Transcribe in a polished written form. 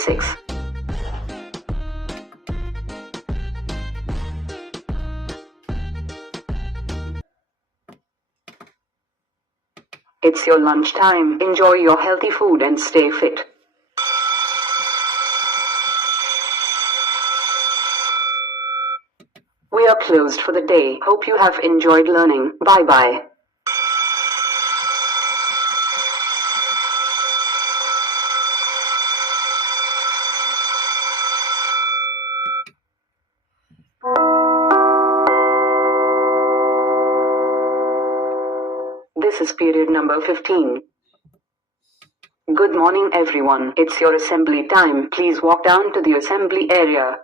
6. It's your lunch time. Enjoy your healthy food and stay fit. We are closed for the day. Hope you have enjoyed learning. Bye bye. This is period number 15. Good morning everyone. It's your assembly time. Please walk down to the assembly area.